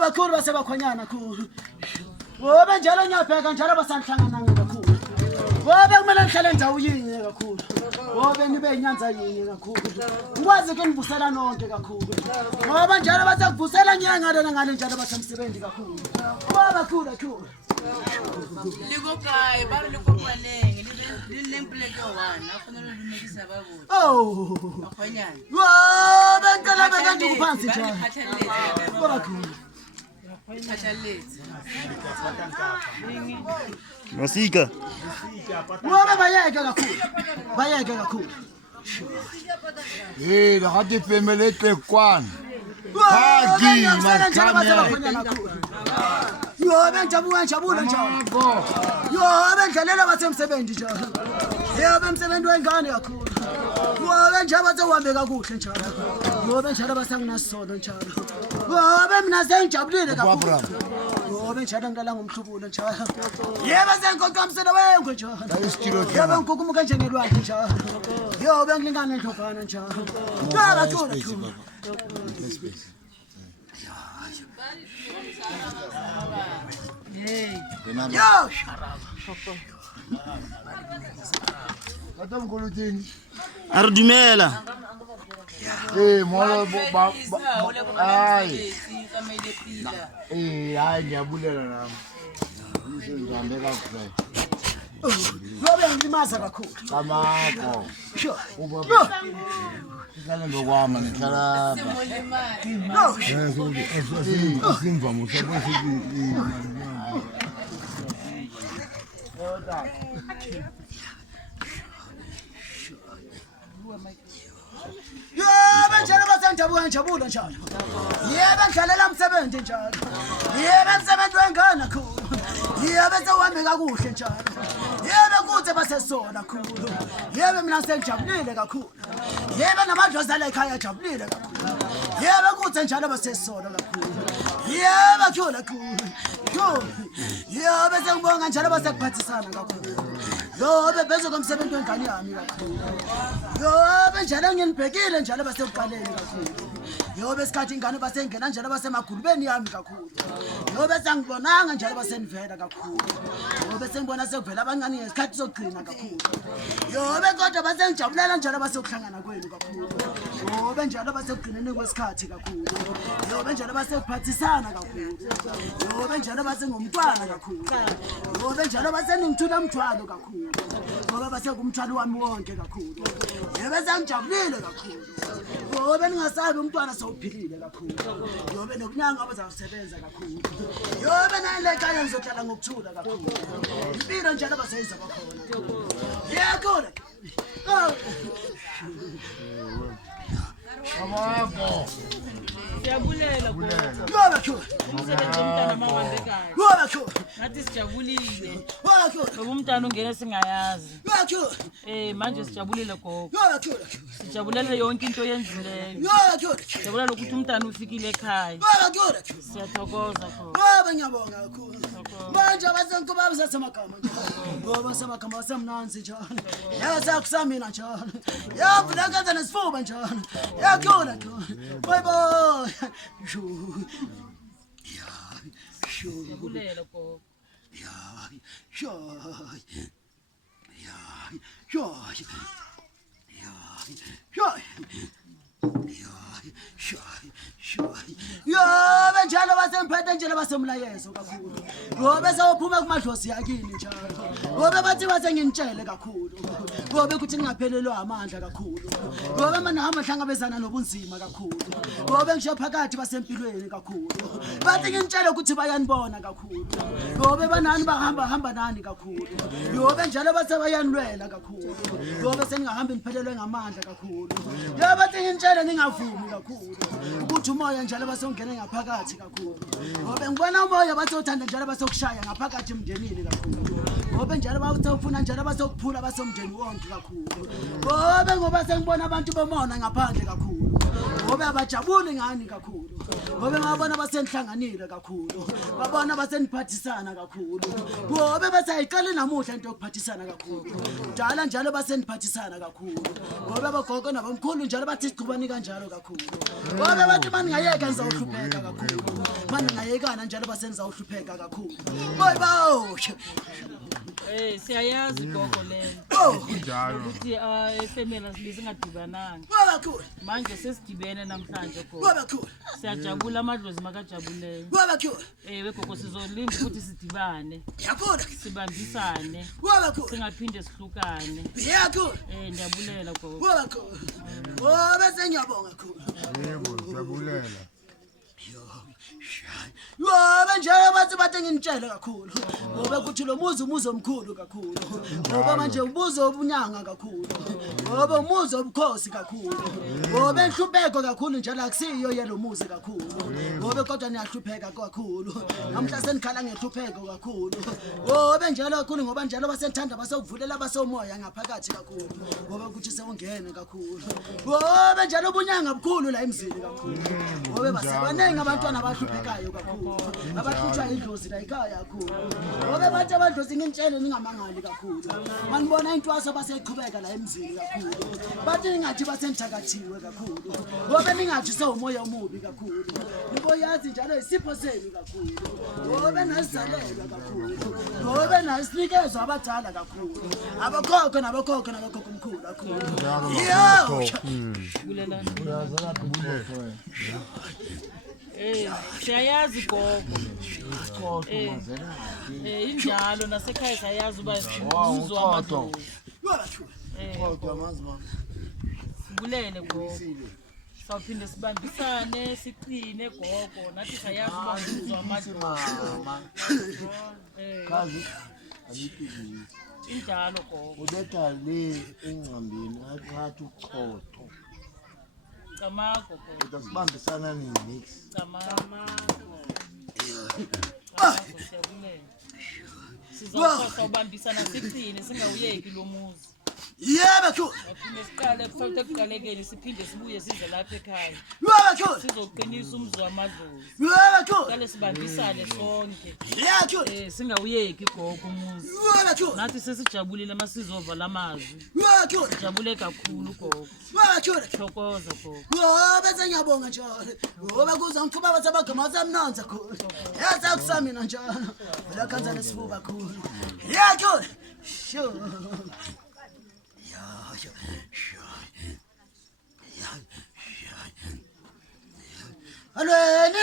Bakhulu basebakhonyana khulu. Wobe njalo ngiyabheka njalo basanhlangana kakhulu. Wobe kumele ngihlale endawo yinye kakhulu. Wobe nibe inyanza yinye kakhulu. Ngikwazi ke ngivusela nonke kakhulu. Ngoba njalo basakuvusela nyanga ngale njalo basemsebenzi kakhulu. Bakhulu kakhulu. Liko kai, ba re liko paneng, le lempileke wana, afuna lo dumedisa ba botse. Oh. Bakhonyana. Wobe ngicela beka ngikuphansi njalo. Bakhulu. Masika. Wobe bayeke kakhulu. Da hat die Family kwan. Hagi makhanya. Yo benjabula njalo. Yo bendlelela basemsebenzi njalo. Yo bemsebenzi wengane kakhulu. Yo benjaba bazohambe kakuhle njalo. Yo benjalo basanginasono njalo. Yo bemina sengijabulile kakhulu. Yo benjalo ngidala ngomhlubulo njalo. Yebo senkonkamsela wengwe njalo. Yebo ngikukumuka njengelwandle njalo. Yo bengilingana endlogana njalo. Kakhulu. Yo, Adam Golutin. Ardumela. Molo ai. Ai ngiyabulela nami. Ngizondambeka kuhle. Ngobe ngilimaza kakhulu. Kamako. Sho. Ngale lokwami ngihlala. Simva musabese Yebo njalo basengijabula njalo. Yebo ngidlalela umsebenzi njalo. Yebo umsebenzi wengane kakhulu. Yebo sewuhambe kakuhle njalo. Yebo kuthi basesona kakhulu. Yebo mina sengijabulile kakhulu. Yebo namadlozi la ekhaya ajabulile kakhulu. Yebo kuthi njalo basesona kakhulu. Yebo kakhulu. Yebo sengibonga njalo basekuphathisana kakhulu. Yobe beze komsebenzi wengane yami kakhulu. Yobe njalo nginibhekile njalo basekuqaleni kakhulu. Yobe isikhathi ingane basengena njalo basemagulubeni yami kakhulu. Yobe sangibonanga njalo basenivela kakhulu. Yobe sengibona sekuvela abancane ngesikhathi sokugcina kakhulu. Yobe kodwa basengijabulela njalo basekuhlangana kwenu kakhulu. Yobe njalo basekugcineni kwesikhathi kakhulu. Yobe njalo basekuphathisana kakhulu. Yobe njalo basengumntwana kakhulu. Yobe njalo baseningithula umthwalo kakhulu. Ngoba basekumthwalo wami wonke kakhulu. Yebe sangijabulile kakhulu. Yobe ningasabi umntwana sewuphilile kakhulu. Yobe nokunyanga abazawusebenza kakhulu. Yobe nale ekhaya ngizohlala ngokuthula kakhulu. Impilo njalo baseyiza bakhona. Yakhona. Kamako. Siyabulela Ngoba umsebenzi womntana mawambe ekhaya. Ngoba Ngathi sijabulile. Ngoba Umntana ungene singayazi. Ngoba Manje sijabulile gogo. Ngoba Sijabulela yonke into oyenzileyo. Sijabulela ukuthi umntana ufikile ekhaya. Siyathokoza gogo. Ngoba ngiyabonga kakhulu. Manje abasenkubaba sasemagama nje. Ngoba semagama asemnanzi njalo. Yasakusamina njalo. Yabulakaza nesifuba njalo. Yakhona khona. Bye bye. Sijabulela gogo. Yobe njalo basemphethe njalo basemlayezo kakhulu. Ngobe sawuphuma kumadlozi yakini njalo. Ngobe bathi basengintshele kakhulu. Ngobe kuthi ngingaphelelwa amandla kakhulu. Ngobe mana hamba hlangabezana nobunzima kakhulu. Ngobe ngisho phakathi basempilweni kakhulu. Bathi ngintshele ukuthi bayanibona kakhulu. Ngobe banani bahamba nani kakhulu. Ngobe njalo bathe bayanilwela kakhulu. Ngobe seningahamba niphelelwe ngamandla kakhulu. Yobe bathi ngintshele ningavumi kakhulu. Ukuthi umoya njalo basongena ngaphakathi kakhulu. Ngobe ngibona umoya bazothanda njalo basokushaya ngaphakathi emndenini kakhulu. Ngobe njalo bawufuna njalo basokuphula basomndeni wonke kakhulu. Ngoba sengibona abantu bomona ngaphandle kakhulu. Ngobe abajabuli ngani kakhulu. ngobe ngabona basenhlanganile kakhulu babona baseniphathisana kakhulu ngobe besayiqala namuhla into yokuphathisana kakhulu njalo njalo baseniphathisana kakhulu ngobe abagogo nabamkhulu njalo bathi siqhubani kanjalo kakhulu ngobe bathi mani ngayeka ngizawuhlupheka kakhulu mani ngayekana njalo basenza uhlupheka kakhulu boyibo siyayazi gogo lento ukuthi efemela singadibana wabakhulu manje sesidibene namhlanje gogo wabakhulu siyajabula amadlozi makajabuleyo wabakhulu gogo sizolinda ukuthi sidibane yakhona sibambisane wabakhulu singaphinde sihlukane yakhona ndiyabulela gogo wabakhulu ngobe sengiyabonga kakhulu yebo siyabulela ngobe njalo bathi bathi ngintshele kakhulu ngobe kuthi lo muzi umuzi omkhulu kakhulu ngoba manje ubuzo obunyanga kakhulu ngoba umuzi obukhosi kakhulu ngoba enhlupheko kakhulu njalo akusiyo yelo muzi kakhulu ngoba kodwa niyahlupheka kakhulu namhla senikhala ngehlupheko kakhulu ngoba njalo kakhulu ngoba njalo basethanda basokuvulela basomoya ngaphakathi kakhulu ngoba kuthi sewungene kakhulu ngoba njalo ubunyanga bukhulu la emzini kakhulu ngoba basebanengi abantwana abahluphekayo kakhulu abahlutshwa indlozi la ekhaya kakhulu ngoba bathi abandlozi ngintshele ningamangali kakhulu manibona intwaso baseqhubeka la emzini kakhulu bathi ningathi basenthakathiwe kakhulu ngoba ningathi sewumoya omubi kakhulu niboyazi njalo isipho senu kakhulu ngoba nasizalelwa kakhulu ngoba nasinikezwa abadala kakhulu abakhokho nabakhokho nabakhokho omkhulu kakhulu siyayazi gogo injalo nasekhaya siyayazi uba umzi wamadlozi sibulele gogo sawuphinde sibambisane siqine gogo nathi siyayazi uba umzi wamadlozi injalo gogo ubetha le engcambini ngathi uqotho Camago gogo sibambisana nini Camago siyabulela sizobambisana siqine singawuyeki lo muzi yebo aphinde siqale kufanele kuqalekele siphinde sibuye size lapha ekhaya yebo sizoqinisa umzi wamadlozi yebo kale sibambisane sonke yebo singawuyeki gogo umuzi yebo nathi sesijabulile masizova lamazwi yebo jabule kakhulu gogo yebo thokoza gogo ngoba sengiyabonga njalo ngoba kuza ngikuba bathi abagama basamnonza khulu yaza kusamina njalo la kanza nesifuba khulu yebo sure alweni